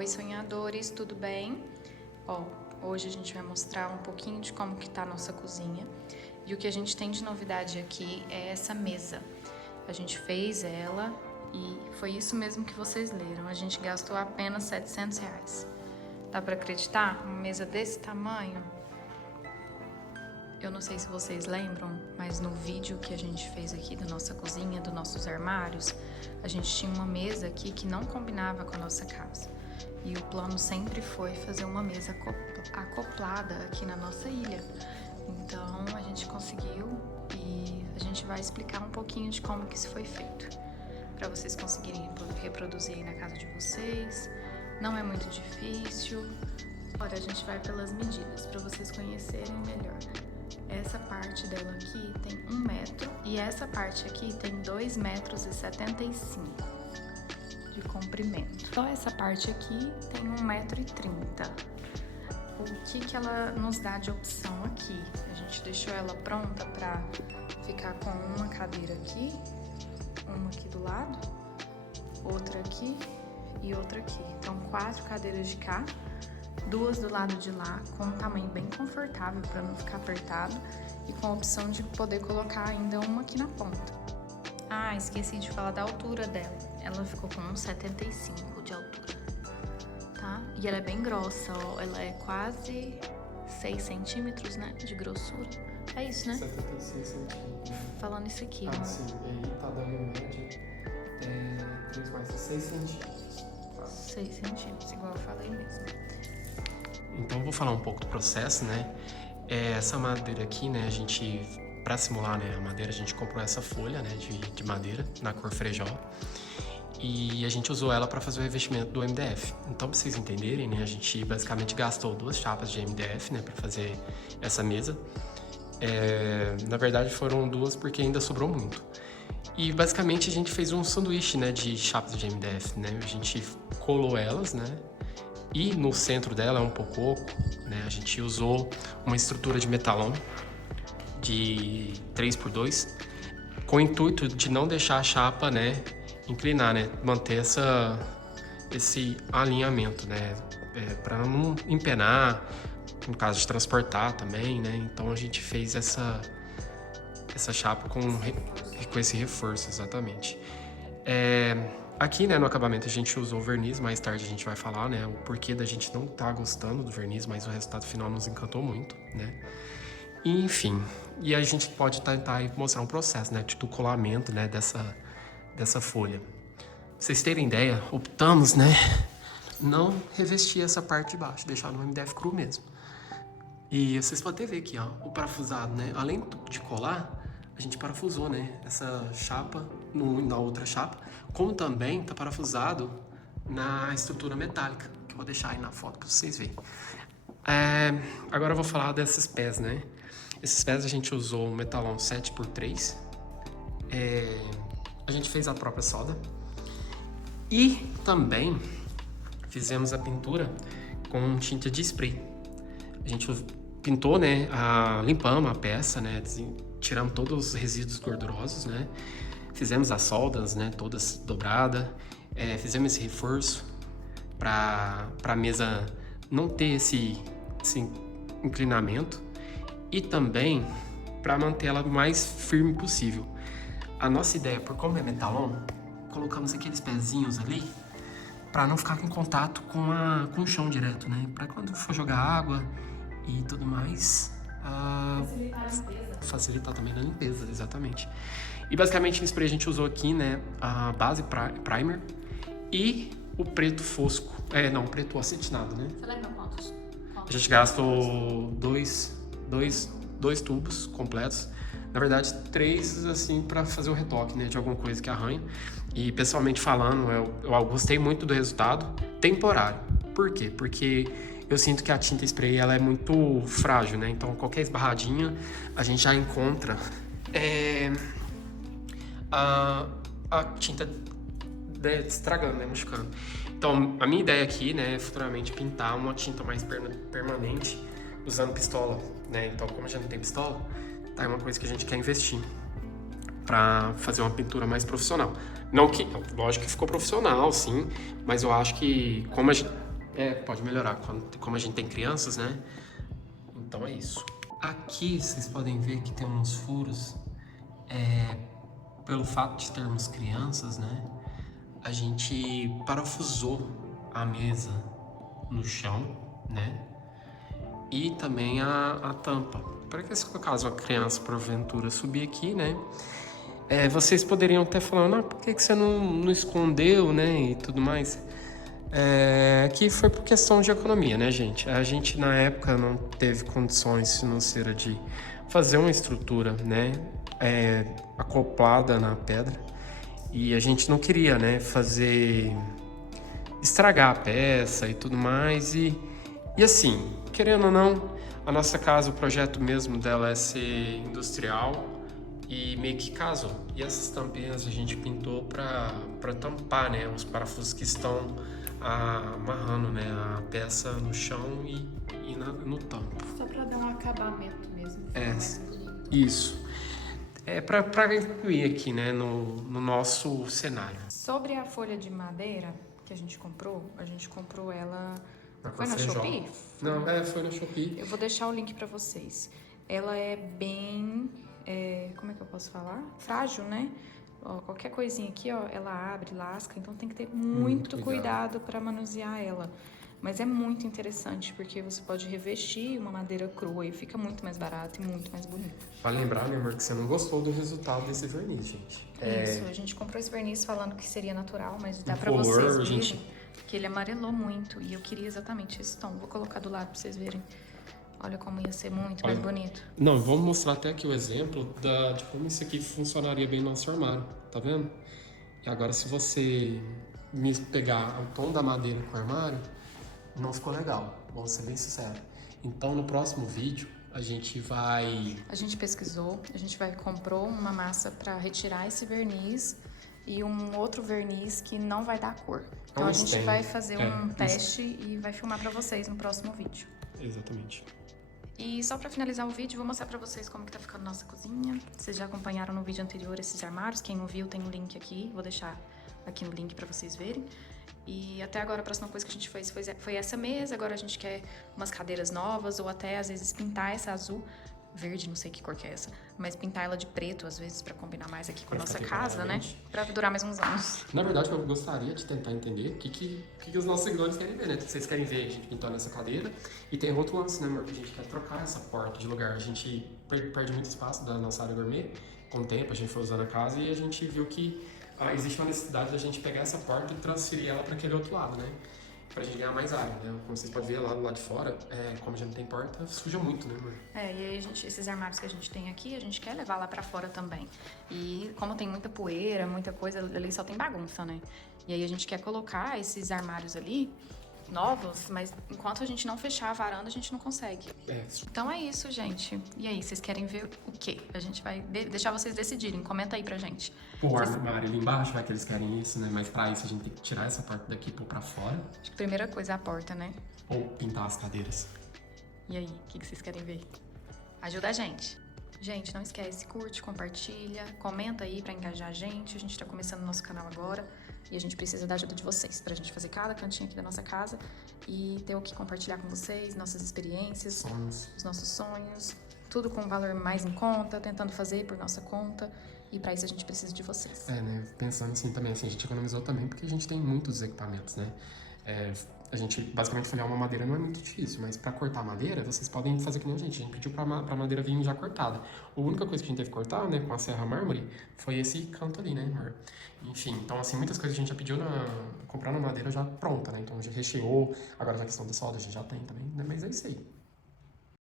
Oi, sonhadores, tudo bem? Ó, hoje a gente vai mostrar um pouquinho de como que tá a nossa cozinha. E o que a gente tem de novidade aqui é essa mesa. A gente fez ela e foi isso mesmo que vocês leram. A gente gastou apenas R$700. Dá pra acreditar? Uma mesa desse tamanho? Eu não sei se vocês lembram, mas no vídeo que a gente fez aqui da nossa cozinha, dos nossos armários, a gente tinha uma mesa aqui que não combinava com a nossa casa. E o plano sempre foi fazer uma mesa acoplada aqui na nossa ilha. Então a gente conseguiu e a gente vai explicar um pouquinho de como que isso foi feito. Para vocês conseguirem reproduzir aí na casa de vocês. Não é muito difícil. Agora a gente vai pelas medidas para vocês conhecerem melhor. Essa parte dela aqui tem 1 metro e essa parte aqui tem 2,75 metros de comprimento. Só essa parte aqui tem 1,30 m. O que ela nos dá de opção aqui? A gente deixou ela pronta para ficar com uma cadeira aqui, uma aqui do lado, outra aqui e outra aqui. Então 4 cadeiras de cá, 2 do lado de lá, com um tamanho bem confortável para não ficar apertado e com a opção de poder colocar ainda uma aqui na ponta. Ah, esqueci de falar da altura dela. Ela ficou com 1,75 de altura, tá? E ela é bem grossa, ó. Ela é quase 6 centímetros, né, de grossura. É isso, né? 76 centímetros. Falando isso aqui, ó. ó. Sim, e aí tá dando em média 3 mais 6 centímetros. Tá? 6 centímetros, igual eu falei mesmo. Então eu vou falar um pouco do processo, né? Essa madeira aqui, né, a gente, para simular, né, a madeira, a gente comprou essa folha, né, de madeira na cor frejol e a gente usou ela para fazer o revestimento do MDF. Então, para vocês entenderem, né, a gente basicamente gastou 2 chapas de MDF, né, para fazer essa mesa. Na verdade foram 2 porque ainda sobrou muito. E basicamente a gente fez um sanduíche, né, de chapas de MDF, né? A gente colou elas, né? E no centro dela é um pouco oco, né? A gente usou uma estrutura de metalon de 3x2 com o intuito de não deixar a chapa, né, inclinar, né? Manter esse alinhamento, né? Para não empenar, no caso de transportar também, né? Então a gente fez essa chapa com esse reforço, exatamente. Aqui, né, no acabamento a gente usou verniz, mais tarde a gente vai falar, né, o porquê da gente não tá gostando do verniz, mas o resultado final nos encantou muito, né. E, enfim, e a gente pode tentar aí mostrar um processo, né, do colamento, né, dessa folha. Pra vocês terem ideia, optamos, né, não revestir essa parte de baixo, deixar no MDF cru mesmo. E vocês podem ver aqui, ó, o parafusado, né, além de colar, a gente parafusou, né, essa chapa na outra chapa, como também tá parafusado na estrutura metálica, que eu vou deixar aí na foto para vocês verem. Agora eu vou falar desses pés, né. Esses pés a gente usou um metalon 7x3, a gente fez a própria solda e também fizemos a pintura com tinta de spray. A gente pintou, né, limpamos a peça, né, tiramos todos os resíduos gordurosos, né, fizemos as soldas, né, todas dobradas, fizemos esse reforço para a mesa não ter esse inclinamento e também para manter ela o mais firme possível. A nossa ideia, por como é metalon, colocamos aqueles pezinhos ali para não ficar em contato com o chão direto, né, para quando for jogar água e tudo mais, facilitar também na limpeza, exatamente. E basicamente no spray a gente usou aqui, né, a base primer e o preto fosco, preto acetinado, né. Você lembra quantos? A gente gastou dois tubos completos, na verdade 3 assim para fazer o retoque, né, de alguma coisa que arranha. E pessoalmente falando, eu gostei muito do resultado temporário. Por quê? Porque eu sinto que a tinta spray ela é muito frágil, né? Então qualquer esbarradinha a gente já encontra a tinta estragando, né? Machucando. Então a minha ideia aqui, né, é futuramente pintar uma tinta mais permanente usando pistola, né? Então como já não tem pistola, tá, é uma coisa que a gente quer investir para fazer uma pintura mais profissional. Não que, lógico que ficou profissional, sim, mas eu acho que como Pode melhorar como a gente tem crianças, né? Então é isso. Aqui vocês podem ver que tem uns furos. Pelo fato de termos crianças, né? A gente parafusou a mesa no chão, né? E também a tampa. Para que se caso uma criança porventura subir aqui, né? Vocês poderiam até falar, por que você não escondeu, né? E tudo mais. Que foi por questão de economia, né, gente? A gente na época não teve condições financeiras de fazer uma estrutura, né? Acoplada na pedra. E a gente não queria, né? Estragar a peça e tudo mais. E assim, querendo ou não, a nossa casa, o projeto mesmo dela é ser industrial e meio que casou. E essas tampinhas a gente pintou para tampar, né, os parafusos que estão amarrando, né, a peça no chão e no tampo. Só para dar um acabamento mesmo. Isso. Para incluir aqui, né, no nosso cenário. Sobre a folha de madeira que a gente comprou ela... Foi na Café Shopee? Não, foi na Shopee. Eu vou deixar o link pra vocês. Ela é bem... como é que eu posso falar? Frágil, né? Ó, qualquer coisinha aqui, ó, ela abre, lasca. Então tem que ter muito cuidado para manusear ela. Mas é muito interessante, porque você pode revestir uma madeira crua e fica muito mais barato e muito mais bonito. Pra lembrar, meu amor, que você não gostou do resultado desse verniz, gente. Isso, a gente comprou esse verniz falando que seria natural, mas dá O pra color, vocês verem gente. que ele amarelou muito. E eu queria exatamente esse tom. Vou colocar do lado pra vocês verem. Olha como ia ser muito mais bonito. Não, vamos mostrar até aqui o exemplo de como isso aqui funcionaria bem no nosso armário, tá vendo? E agora se você me pegar o tom da madeira com o armário, não ficou legal, vamos ser bem sinceros. Então no próximo vídeo a gente pesquisou, comprou uma massa para retirar esse verniz e um outro verniz que não vai dar cor. Então a gente vai fazer um teste e vai filmar para vocês no próximo vídeo. Exatamente. E só para finalizar o vídeo, vou mostrar para vocês como que tá ficando nossa cozinha. Vocês já acompanharam no vídeo anterior esses armários, quem não viu tem um link aqui, vou deixar aqui no link para vocês verem. E até agora a próxima coisa que a gente fez foi essa mesa, agora a gente quer umas cadeiras novas ou até às vezes pintar essa azul, verde, não sei que cor que é essa, mas pintar ela de preto às vezes pra combinar mais aqui com a nossa casa, né? Pra durar mais uns anos. Na verdade eu gostaria de tentar entender o que os nossos seguidores querem ver, né? Vocês querem ver a gente pintando essa cadeira e tem outro lance, né, amor? Que a gente quer trocar essa porta de lugar, a gente perde muito espaço da nossa área gourmet, com o tempo a gente foi usando a casa e a gente viu que existe uma necessidade da gente pegar essa porta e transferir ela para aquele outro lado, né? Pra gente ganhar mais área, né? Como vocês podem ver lá do lado de fora, como já não tem porta, suja muito, né, amor? E aí esses armários que a gente tem aqui, a gente quer levar lá pra fora também. E como tem muita poeira, muita coisa, ali só tem bagunça, né? E aí a gente quer colocar esses armários ali, novos, mas enquanto a gente não fechar a varanda, a gente não consegue. Então é isso, gente. E aí, vocês querem ver o quê? A gente vai deixar vocês decidirem. Comenta aí pra gente. O armário ali embaixo, vai que eles querem isso, né? Mas pra isso a gente tem que tirar essa porta daqui e pôr pra fora. Acho que a primeira coisa é a porta, né? Ou pintar as cadeiras. E aí, o que vocês querem ver? Ajuda a gente. Gente, não esquece, curte, compartilha, comenta aí pra engajar a gente. A gente tá começando o nosso canal agora e a gente precisa da ajuda de vocês pra gente fazer cada cantinho aqui da nossa casa e ter o que compartilhar com vocês, nossas experiências, os nossos sonhos, tudo com valor mais em conta, tentando fazer por nossa conta. E pra isso a gente precisa de vocês. Né? Pensando assim também, assim, a gente economizou também porque a gente tem muitos equipamentos, né? A gente, basicamente, folhear uma madeira não é muito difícil, mas pra cortar madeira, vocês podem fazer que nem a gente pediu pra madeira vir já cortada. A única coisa que a gente teve que cortar, né, com a serra mármore, foi esse canto ali, né, amor? Enfim, então, assim, muitas coisas a gente já pediu comprar na madeira já pronta, né? Então, já recheou, agora a questão da solda a gente já tem também, né? Mas é isso aí.